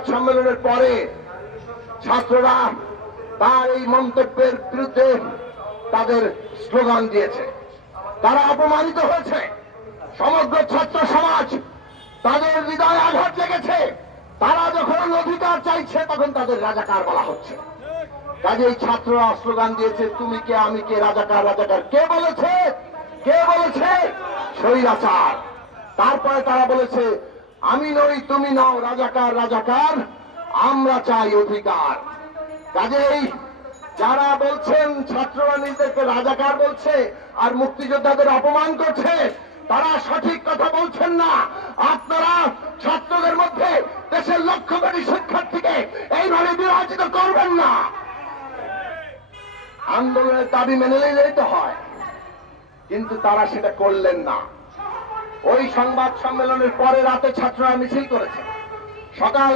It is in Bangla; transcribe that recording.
সংবাদ সম্মেলনের পরে ছাত্ররা তার এই মন্তব্যের বিরুদ্ধে তাদের স্লোগান দিয়েছে। তারা অপমানিত হয়েছে। সমগ্র ছাত্র সমাজ তাদের হৃদয়ে আঘাত লেগেছে। তারা যখন অধিকার চাইছে তখন তাদের রাজাকার বলা হচ্ছে। কাজেই ছাত্ররা স্লোগান দিয়েছে, তুমি কে আমি কে, রাজাকার রাজাকার। কে বলেছে? কে বলেছে? স্বৈরাচার। তারপরে তারা বলেছে, আমি নই তুমি নও, রাজাকার রাজাকার, আমরা চাই অধিকার। কাজেই যারা বলছেন ছাত্ররা নিজেদেরকে রাজাকার বলছে আর মুক্তিযোদ্ধাদের অপমান করছে, তারা সঠিক কথা বলছেন না। আপনারা ছাত্রদের মধ্যে দেশের লক্ষ কোটি শিক্ষার্থীকে এইভাবে বিভাজিত করবেন না। আন্দোলনের দাবি মেনে নিলেই তো হয়, কিন্তু তারা সেটা করলেন না। ওই সংবাদ সম্মেলনের পরে রাতে ছাত্ররা মিছিল করেছে। সকাল